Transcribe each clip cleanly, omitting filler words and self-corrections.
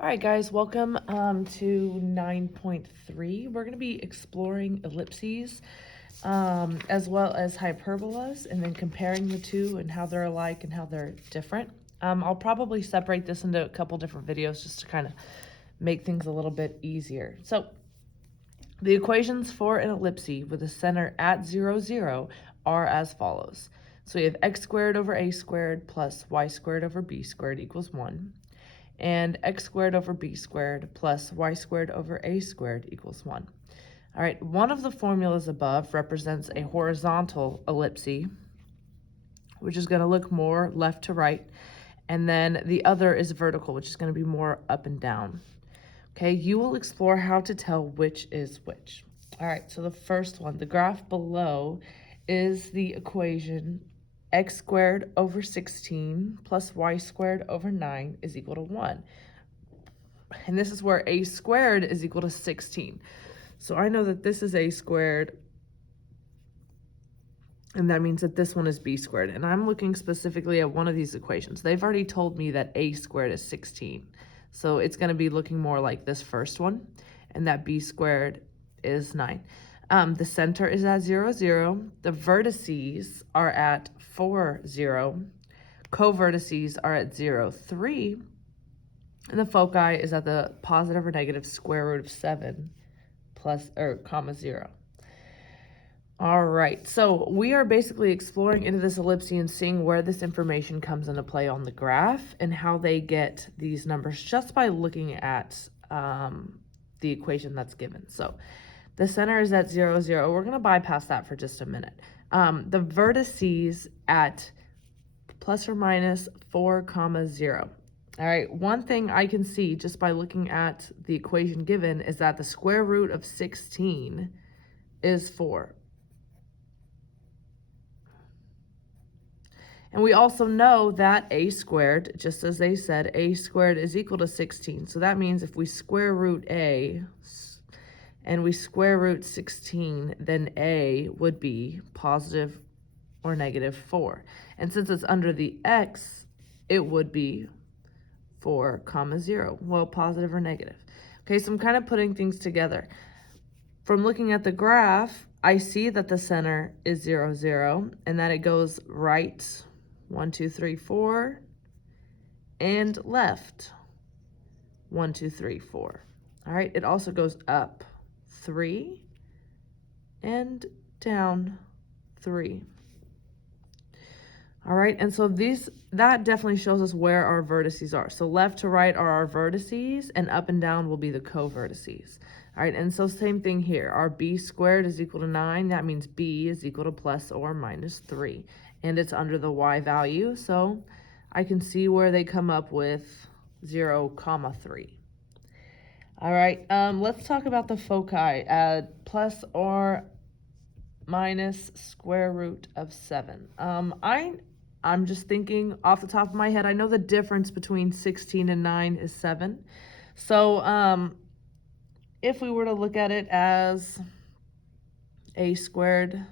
All right, guys, welcome to 9.3. We're going to be exploring ellipses as well as hyperbolas and then comparing the two and how they're alike and how they're different. I'll probably separate this into a couple different videos just to kind of make things a little bit easier. So the equations for an ellipse with a center at 0, 0 are as follows. So we have x squared over a squared plus y squared over b squared equals 1. And x squared over b squared plus y squared over a squared equals 1. All right, one of the formulas above represents a horizontal ellipse, which is going to look more left to right, and then the other is vertical, which is going to be more up and down. Okay, you will explore how to tell which is which. All right, so the first one, the graph below is the equation x squared over 16 plus y squared over 9 is equal to 1. And this is where a squared is equal to 16. So I know that this is a squared, and that means that this one is b squared. And I'm looking specifically at one of these equations. They've already told me that a squared is 16. So it's going to be looking more like this first one, and that b squared is 9. The center is at 0, 0. The vertices are at 4, 0. Co-vertices are at 0, 3. And the foci is at the positive or negative square root of 7 plus, or comma 0. All right, so we are basically exploring into this ellipse and seeing where this information comes into play on the graph and how they get these numbers just by looking at the equation that's given. So the center is at 0, 0. We're going to bypass that for just a minute. The vertices at plus or minus 4, comma 0. All right, one thing I can see just by looking at the equation given is that the square root of 16 is 4. And we also know that a squared, just as they said, a squared is equal to 16. So that means if we square root a and we square root 16, then a would be positive or negative 4. And since it's under the x, it would be 4, comma 0. Well, positive or negative. Okay, so I'm kind of putting things together. From looking at the graph, I see that the center is 0, 0, and that it goes right 1, 2, 3, 4, and left 1, 2, 3, 4. All right, it also goes up 3 and down 3. All right, and so that definitely shows us where our vertices are. So left to right are our vertices, and up and down will be the co-vertices. All right, and so same thing here. Our b squared is equal to 9. That means b is equal to plus or minus 3. And it's under the y value, so I can see where they come up with 0, comma 3. All right, let's talk about the foci. Plus or minus square root of 7. I'm just thinking off the top of my head, I know the difference between 16 and 9 is 7. So if we were to look at it as a squared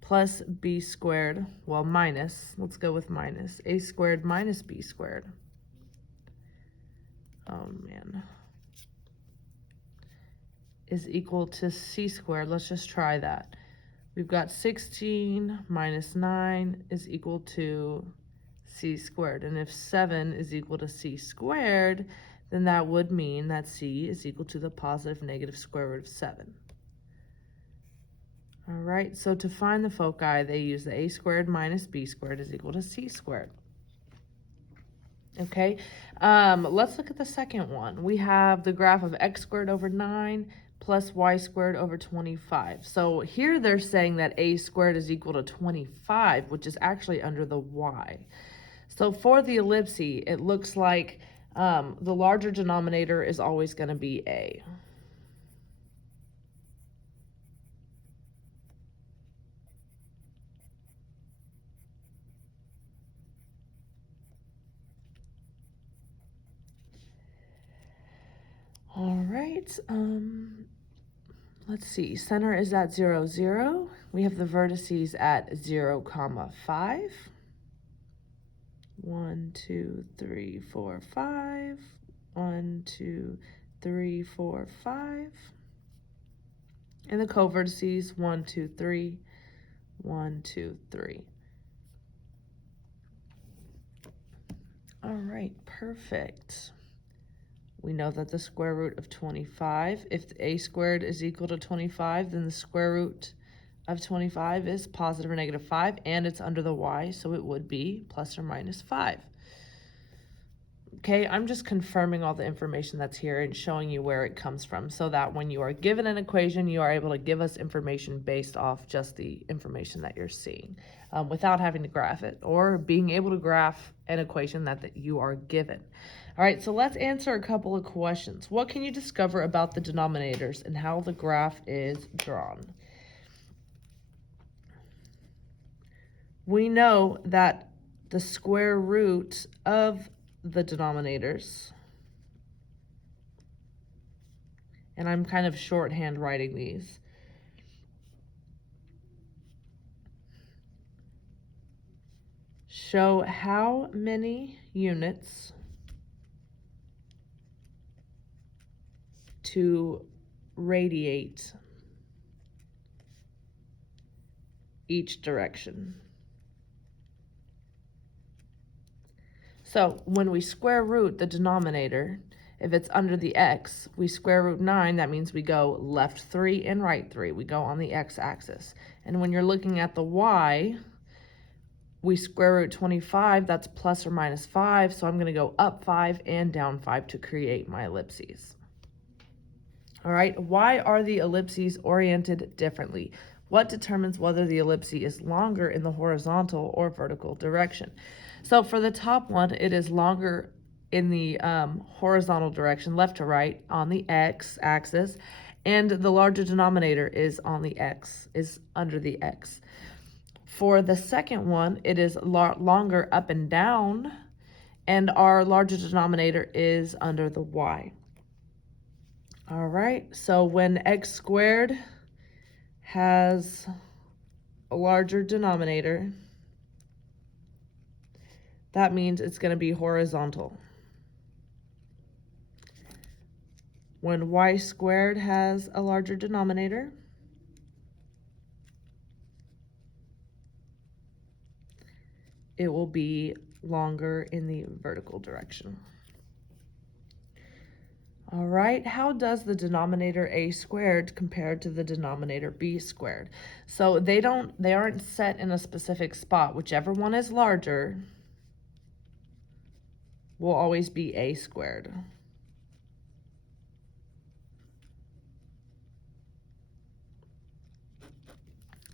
plus b squared, well, minus, let's go with minus, a squared minus b squared. Oh, man. Is equal to c squared. Let's just try that. We've got 16 minus 9 is equal to c squared. And if 7 is equal to c squared, then that would mean that c is equal to the positive negative square root of 7. All right, so to find the foci, they use the a squared minus b squared is equal to c squared. Okay, let's look at the second one. We have the graph of x squared over 9 plus y squared over 25. So here they're saying that a squared is equal to 25, which is actually under the y. So for the ellipse, it looks like the larger denominator is always going to be a. All right, let's see, center is at 0, 0. We have the vertices at 0, comma 5. 1, 2, 3, 4, 5. 1, 1, 2, 3, 4, 5. And the covertices, 1, 2, 3, 1, 2, 3. All right, perfect. We know that the square root of 25, if a squared is equal to 25, then the square root of 25 is positive or negative 5, and it's under the y, so it would be plus or minus 5. Okay, I'm just confirming all the information that's here and showing you where it comes from so that when you are given an equation, you are able to give us information based off just the information that you're seeing without having to graph it or being able to graph an equation that you are given. All right, so let's answer a couple of questions. What can you discover about the denominators and how the graph is drawn? We know that the square root of the denominators, and I'm kind of shorthand writing these, show how many units to radiate each direction. So when we square root the denominator, if it's under the x, we square root 9, that means we go left 3 and right 3. We go on the x-axis. And when you're looking at the y, we square root 25, that's plus or minus 5, so I'm going to go up 5 and down 5 to create my ellipses. All right, why are the ellipses oriented differently? What determines whether the ellipse is longer in the horizontal or vertical direction? So for the top one, it is longer in the horizontal direction, left to right, on the x-axis, and the larger denominator is on the x, is under the x. For the second one, it is longer up and down, and our larger denominator is under the y. All right, so when x squared has a larger denominator, that means it's going to be horizontal. When y squared has a larger denominator, it will be longer in the vertical direction. All right, how does the denominator a squared compare to the denominator b squared? So they aren't set in a specific spot. Whichever one is larger will always be a squared.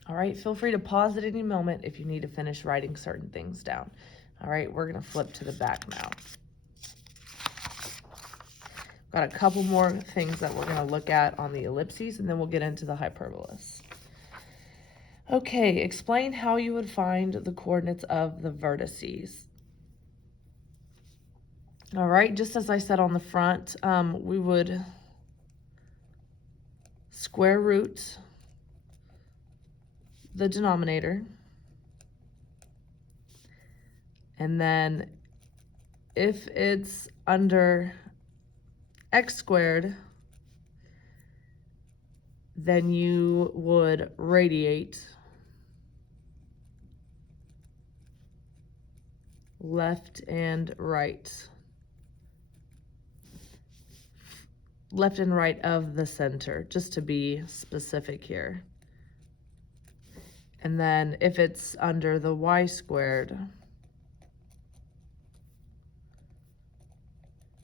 All right, feel free to pause at any moment if you need to finish writing certain things down. All right, we're gonna flip to the back now. Got a couple more things that we're gonna look at on the ellipses, and then we'll get into the hyperbolas. Okay, explain how you would find the coordinates of the vertices. All right, just as I said on the front, we would square root the denominator, and then if it's under x squared, then you would radiate left and right. Left and right of the center, just to be specific here. And then if it's under the y squared,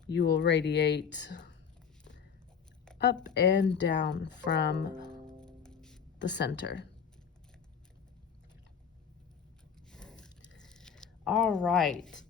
you will radiate up and down from the center. All right.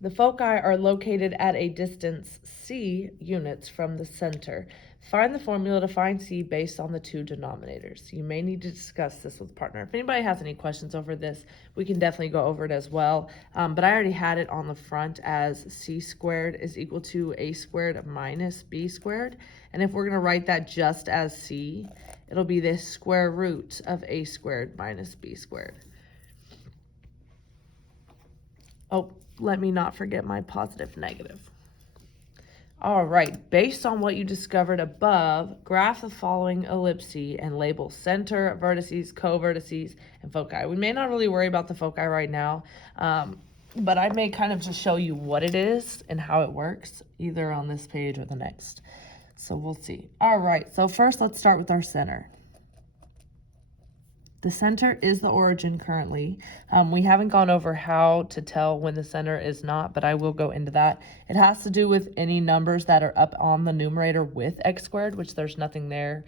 The foci are located at a distance c units from the center. Find the formula to find c based on the two denominators. You may need to discuss this with partner. If anybody has any questions over this, we can definitely go over it as well. But I already had it on the front as c squared is equal to a squared minus b squared. And if we're going to write that just as c, it'll be the square root of a squared minus b squared. Oh, let me not forget my positive negative. All right, based on what you discovered above, graph the following ellipse and label center, vertices, co-vertices, and foci. We may not really worry about the foci right now, but I may kind of just show you what it is and how it works, either on this page or the next. So we'll see. All right, so first let's start with our center. The center is the origin currently. We haven't gone over how to tell when the center is not, but I will go into that. It has to do with any numbers that are up on the numerator with x squared, which there's nothing there,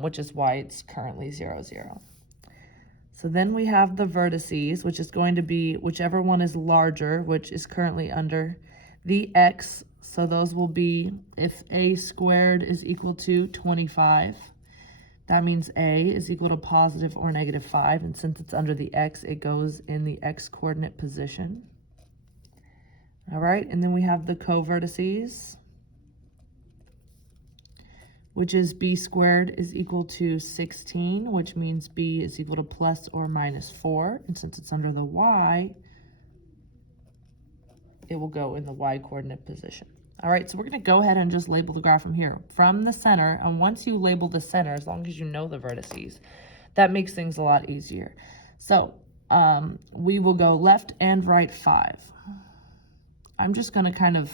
which is why it's currently 0, 0. So then we have the vertices, which is going to be whichever one is larger, which is currently under the x. So those will be, if a squared is equal to 25, that means a is equal to positive or negative 5, and since it's under the x, it goes in the x coordinate position. All right, and then we have the co-vertices, which is b squared is equal to 16, which means b is equal to plus or minus 4, and since it's under the y, it will go in the y coordinate position. All right, so we're going to go ahead and just label the graph from here, from the center. And once you label the center, as long as you know the vertices, that makes things a lot easier. So we will go left and right 5. I'm just going to kind of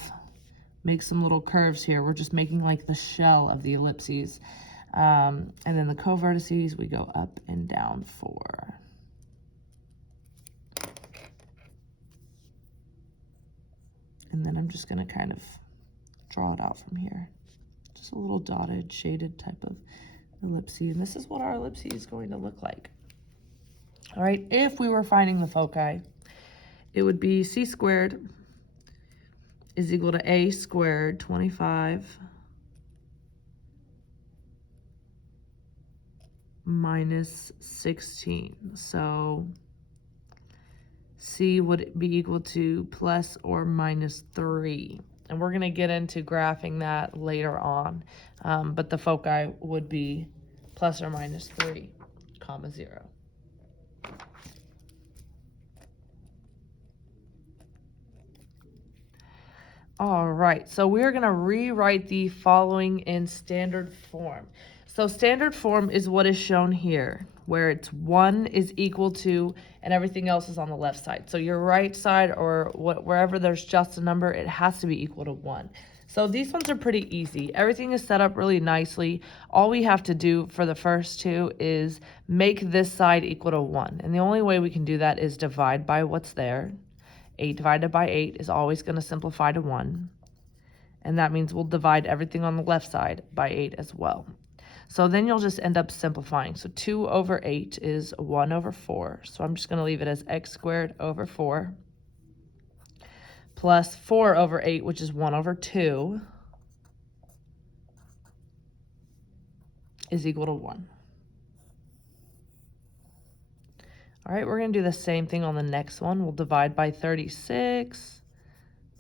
make some little curves here. We're just making like the shell of the ellipses. And then the co-vertices, we go up and down 4. And then I'm just going to kind of draw it out from here. Just a little dotted, shaded type of ellipse. And this is what our ellipse is going to look like. All right, if we were finding the foci, it would be c squared is equal to a squared, 25, minus 16. So c would be equal to plus or minus 3. And we're going to get into graphing that later on. But the foci would be plus or minus 3, comma 0. All right, so we're going to rewrite the following in standard form. So standard form is what is shown here, where it's 1 is equal to, and everything else is on the left side. So your right side, or wherever there's just a number, it has to be equal to 1. So these ones are pretty easy. Everything is set up really nicely. All we have to do for the first two is make this side equal to 1. And the only way we can do that is divide by what's there. 8 divided by 8 is always going to simplify to 1. And that means we'll divide everything on the left side by 8 as well. So then you'll just end up simplifying. So 2 over 8 is 1 over 4. So I'm just going to leave it as x squared over 4 plus 4 over 8, which is 1 over 2, is equal to 1. All right, we're going to do the same thing on the next one. We'll divide by 36,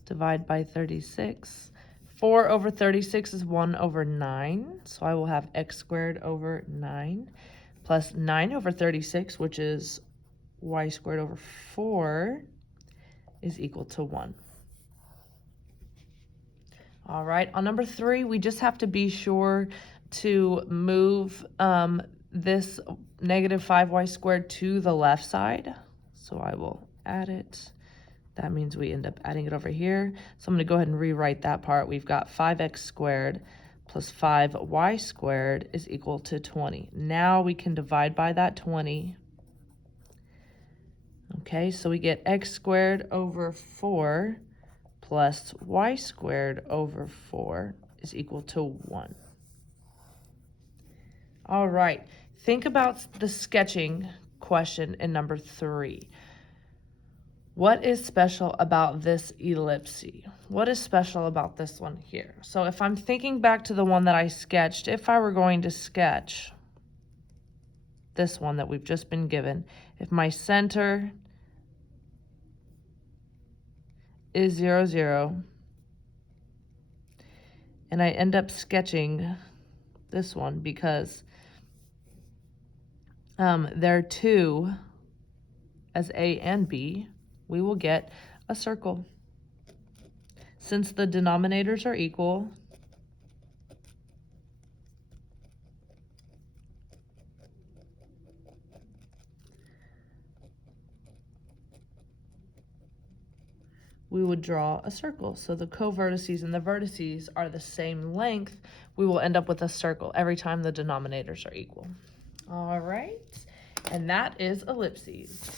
divide by 36. 4 over 36 is 1 over 9, so I will have x squared over 9, plus 9 over 36, which is y squared over 4, is equal to 1. All right, on number 3, we just have to be sure to move this negative 5y squared to the left side. So I will add it. That means we end up adding it over here. So I'm going to go ahead and rewrite that part. We've got 5x squared plus 5y squared is equal to 20. Now we can divide by that 20. Okay, so we get x squared over 4 plus y squared over 4 is equal to 1. All right, think about the sketching question in number 3. What is special about this ellipse? What is special about this one here? So if I'm thinking back to the one that I sketched, if I were going to sketch this one that we've just been given, if my center is 0, 0, and I end up sketching this one because they're 2 as A and B, we will get a circle. Since the denominators are equal, we would draw a circle. So the co-vertices and the vertices are the same length. We will end up with a circle every time the denominators are equal. All right, and that is ellipses.